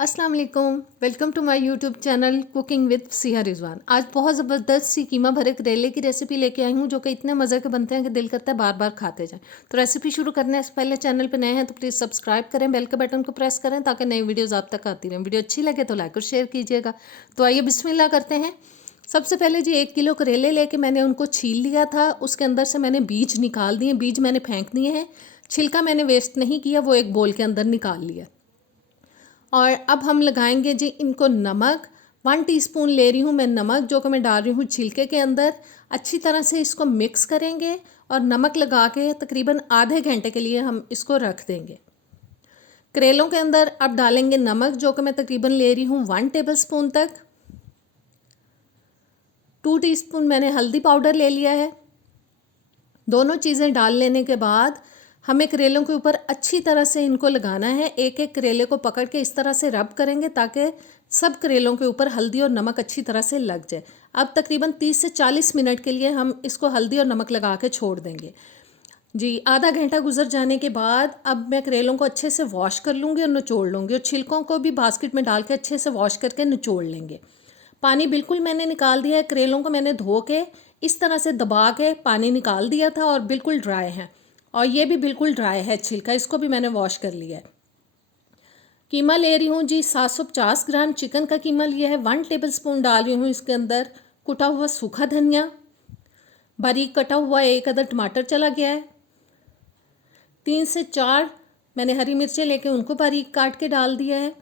अस्सलाम वालेकुम, welcome to my YouTube channel cooking with Siya Rizwan. आज बहुत ज़बरदस्त सी कीमा भरे करेले की रेसिपी लेके आई हूँ जो कि इतने मज़े के बनते हैं कि दिल करता है बार बार खाते जाएं। तो रेसिपी शुरू करने से पहले चैनल पे नए हैं तो प्लीज़ सब्सक्राइब करें, बेल के बटन को प्रेस करें ताकि नई वीडियोज़ आप तक आती रहें। वीडियो अच्छी लगे तो लाइक और शेयर कीजिएगा। तो आइए बिस्मिल्लाह करते हैं। सबसे पहले जी 1 किलो करेले लेके मैंने उनको छील लिया था। उसके अंदर से मैंने बीज निकाल दिए, बीज मैंने फेंक दिए हैं। छिलका मैंने वेस्ट नहीं किया, वो एक बोल के अंदर निकाल लिया। और अब हम लगाएंगे जी इनको नमक। 1 टीस्पून ले रही हूँ मैं नमक, जो कि मैं डाल रही हूँ छिलके के अंदर। अच्छी तरह से इसको मिक्स करेंगे और नमक लगा के तकरीबन आधे घंटे के लिए हम इसको रख देंगे। करेलों के अंदर अब डालेंगे नमक, जो कि मैं तकरीबन ले रही हूँ 1 टेबलस्पून तक। 2 टीस्पून मैंने हल्दी पाउडर ले लिया है। दोनों चीज़ें डाल लेने के बाद हमें करेलों के ऊपर अच्छी तरह से इनको लगाना है। एक एक करेले को पकड़ के इस तरह से रब करेंगे ताकि सब करेलों के ऊपर हल्दी और नमक अच्छी तरह से लग जाए। अब तकरीबन 30 से 40 मिनट के लिए हम इसको हल्दी और नमक लगा के छोड़ देंगे जी। आधा घंटा गुजर जाने के बाद अब मैं करेलों को अच्छे से वॉश कर लूँगी और निचोड़ लूँगी, और छिलकों को भी बास्केट में डाल के अच्छे से वॉश करके निचोड़ लेंगे। पानी बिल्कुल मैंने निकाल दिया है। करेलों को मैंने धो के इस तरह से दबा के पानी निकाल दिया था और बिल्कुल ड्राई है, और ये भी बिल्कुल ड्राई है छिलका, इसको भी मैंने वॉश कर लिया है। कीमा ले रही हूँ जी 750 ग्राम चिकन का कीमा लिया है। 1 टेबलस्पून डाल रही हूँ इसके अंदर कुटा हुआ सूखा धनिया। बारीक कटा हुआ एक अदर टमाटर चला गया है। 3 से 4 मैंने हरी मिर्चें लेके उनको बारीक काट के डाल दिया है।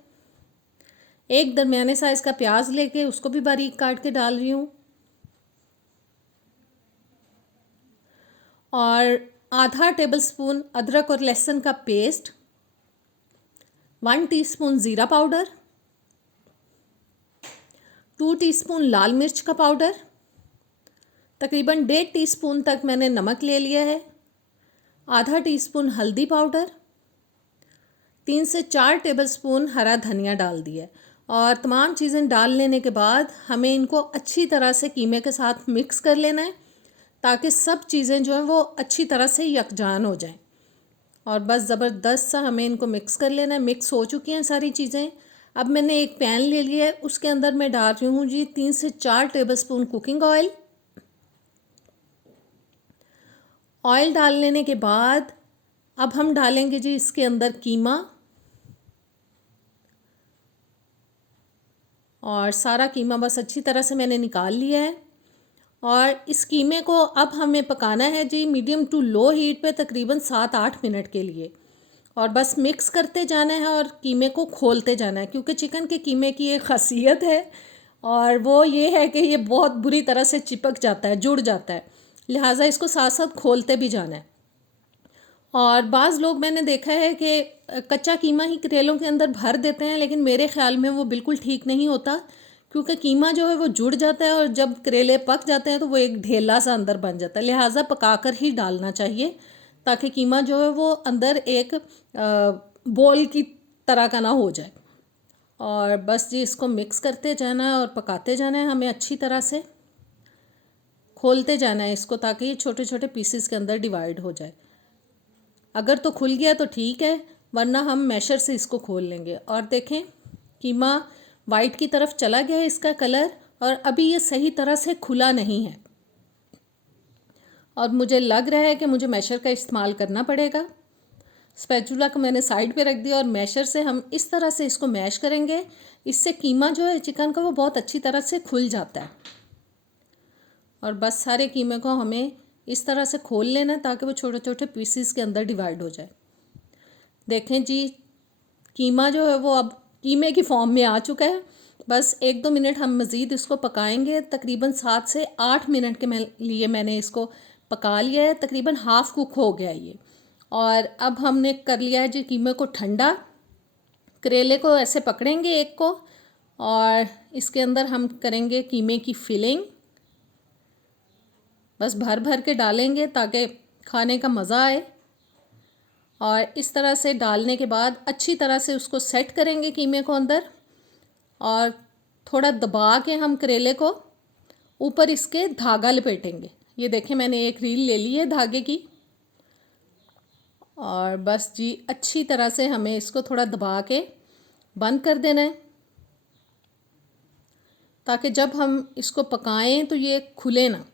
एक दरमियाने साइज़ का प्याज लेके उसको भी बारीक काट के डाल रही हूँ। और आधा टेबलस्पून अदरक और लहसुन का पेस्ट। 1 टीस्पून ज़ीरा पाउडर। 2 टीस्पून लाल मिर्च का पाउडर। तकरीबन 1.5 टीस्पून तक मैंने नमक ले लिया है। आधा टीस्पून हल्दी पाउडर। 3 से 4 टेबलस्पून हरा धनिया डाल दिया। और तमाम चीज़ें डाल लेने के बाद हमें इनको अच्छी तरह से कीमे के साथ मिक्स कर लेना है ताकि सब चीज़ें जो हैं वो अच्छी तरह से यकजान हो जाएं। और बस ज़बरदस्त सा हमें इनको मिक्स कर लेना है। मिक्स हो चुकी हैं सारी चीज़ें। अब मैंने एक पैन ले लिया है, उसके अंदर मैं डाल रही हूँ जी 3 से 4 टेबलस्पून कुकिंग ऑयल। ऑयल डाल लेने के बाद अब हम डालेंगे जी इसके अंदर कीमा, और सारा कीमा बस अच्छी तरह से मैंने निकाल लिया है। और इस कीमे को अब हमें पकाना है जी मीडियम टू लो हीट पे तकरीबन 7-8 मिनट के लिए। और बस मिक्स करते जाना है और कीमे को खोलते जाना है, क्योंकि चिकन के कीमे की एक ख़ासियत है और वो ये है कि ये बहुत बुरी तरह से चिपक जाता है, जुड़ जाता है, लिहाजा इसको साथ साथ खोलते भी जाना है। और बाज़ लोग मैंने देखा है कि कच्चा कीमा ही करेलों के अंदर भर देते हैं, लेकिन मेरे ख़्याल में वो बिल्कुल ठीक नहीं होता, क्योंकि कीमा जो है वो जुड़ जाता है और जब करेले पक जाते हैं तो वो एक ढेला सा अंदर बन जाता है। लिहाजा पकाकर ही डालना चाहिए ताकि कीमा जो है वो अंदर एक बॉल की तरह का ना हो जाए। और बस जी इसको मिक्स करते जाना है और पकाते जाना है, हमें अच्छी तरह से खोलते जाना है इसको ताकि ये छोटे छोटे पीसेस के अंदर डिवाइड हो जाए। अगर तो खुल गया तो ठीक है, वरना हम मैशर से इसको खोल लेंगे। और देखें कीमा वाइट की तरफ चला गया है इसका कलर, और अभी ये सही तरह से खुला नहीं है और मुझे लग रहा है कि मुझे मैशर का इस्तेमाल करना पड़ेगा। स्पैचुला को मैंने साइड पे रख दिया और मैशर से हम इस तरह से इसको मैश करेंगे। इससे कीमा जो है चिकन का वो बहुत अच्छी तरह से खुल जाता है। और बस सारे कीमे को हमें इस तरह से खोल लेना ताकि वो छोटे छोटे पीसीस के अंदर डिवाइड हो जाए। देखें जी कीमा जो है वो अब कीमे की फॉर्म में आ चुका है। बस 1-2 मिनट हम मज़ीद इसको पकाएंगे। तकरीबन 7 से 8 मिनट के लिए मैंने इसको पका लिया है, तकरीबन हाफ़ कुक हो गया ये। और अब हमने कर लिया है जी कीमे को ठंडा। करेले को ऐसे पकड़ेंगे एक को, और इसके अंदर हम करेंगे कीमे की फिलिंग। बस भर भर के डालेंगे ताकि खाने का मज़ा आए। और इस तरह से डालने के बाद अच्छी तरह से उसको सेट करेंगे कीमे को अंदर, और थोड़ा दबा के हम करेले को ऊपर इसके धागा लपेटेंगे। ये देखें मैंने एक रील ले ली है धागे की, और बस जी अच्छी तरह से हमें इसको थोड़ा दबा के बंद कर देना है ताकि जब हम इसको पकाएं तो ये खुले ना।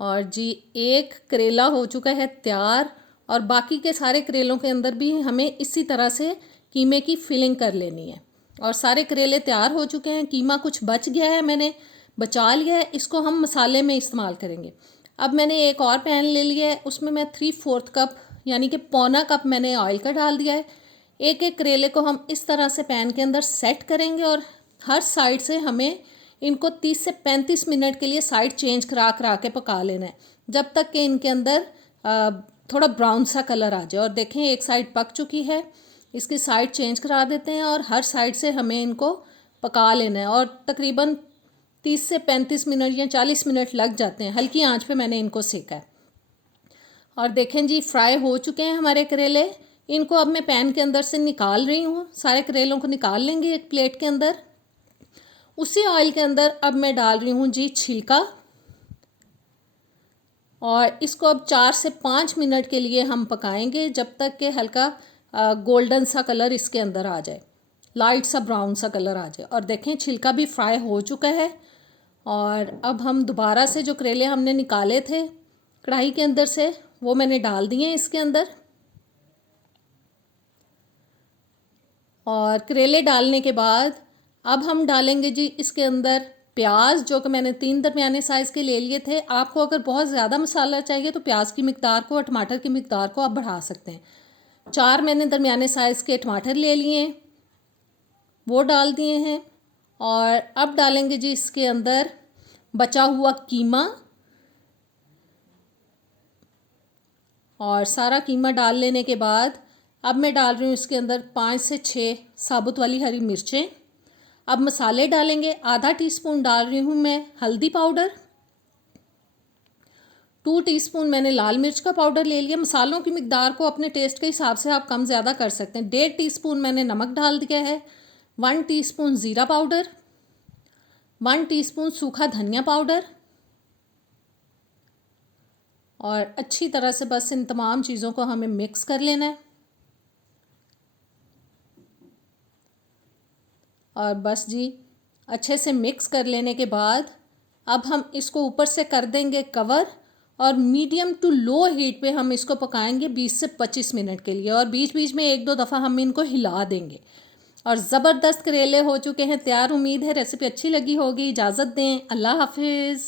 और जी एक करेला हो चुका है तैयार, और बाकी के सारे करेलों के अंदर भी हमें इसी तरह से कीमे की फिलिंग कर लेनी है। और सारे करेले तैयार हो चुके हैं, कीमा कुछ बच गया है, मैंने बचा लिया है, इसको हम मसाले में इस्तेमाल करेंगे। अब मैंने एक और पैन ले लिया है, उसमें मैं 3/4 कप यानी कि पौना कप मैंने ऑयल का डाल दिया है। एक एक करेले को हम इस तरह से पैन के अंदर सेट करेंगे और हर साइड से हमें इनको 30 से 35 मिनट के लिए साइड चेंज करा करा के पका लेना है, जब तक कि इनके अंदर थोड़ा ब्राउन सा कलर आ जाए। और देखें एक साइड पक चुकी है, इसकी साइड चेंज करा देते हैं और हर साइड से हमें इनको पका लेना है। और तकरीबन 30 से 35 मिनट या 40 मिनट लग जाते हैं, हल्की आंच पे मैंने इनको सेका है। और देखें जी फ्राई हो चुके हैं हमारे करेले। इनको अब मैं पैन के अंदर से निकाल रही हूँ, सारे करेलों को निकाल लेंगे एक प्लेट के अंदर। उसी ऑयल के अंदर अब मैं डाल रही हूँ जी छिलका, और इसको अब 4 से 5 मिनट के लिए हम पकाएंगे, जब तक कि हल्का गोल्डन सा कलर इसके अंदर आ जाए, लाइट सा ब्राउन सा कलर आ जाए। और देखें छिलका भी फ्राई हो चुका है। और अब हम दोबारा से जो करेले हमने निकाले थे कढ़ाई के अंदर से, वो मैंने डाल दिए इसके अंदर। और करेले डालने के बाद अब हम डालेंगे जी इसके अंदर प्याज, जो कि मैंने 3 दरमियाने साइज़ के ले लिए थे। आपको अगर बहुत ज़्यादा मसाला चाहिए तो प्याज की मिकदार को और टमाटर की मिकदार को आप बढ़ा सकते हैं। 4 मैंने दरमियाने साइज़ के टमाटर ले लिए, वो डाल दिए हैं। और अब डालेंगे जी इसके अंदर बचा हुआ कीमा, और सारा कीमा डाल लेने के बाद अब मैं डाल रही हूँ इसके अंदर 5 से 6 साबुत वाली हरी मिर्चें। अब मसाले डालेंगे। आधा टीस्पून डाल रही हूँ मैं हल्दी पाउडर, 2 टीस्पून मैंने लाल मिर्च का पाउडर ले लिया। मसालों की मिकदार को अपने टेस्ट के हिसाब से आप कम ज़्यादा कर सकते हैं। 1.5 टीस्पून मैंने नमक डाल दिया है, 1 टीस्पून ज़ीरा पाउडर, 1 टीस्पून सूखा धनिया पाउडर। और अच्छी तरह से बस इन तमाम चीज़ों को हमें मिक्स कर लेना है। और बस जी अच्छे से मिक्स कर लेने के बाद अब हम इसको ऊपर से कर देंगे कवर, और मीडियम टू लो हीट पे हम इसको पकाएंगे 20 से 25 मिनट के लिए। और बीच बीच में 1-2 दफ़ा हम इनको हिला देंगे। और ज़बरदस्त करेले हो चुके हैं तैयार। उम्मीद है रेसिपी अच्छी लगी होगी। इजाज़त दें, अल्लाह हाफिज़।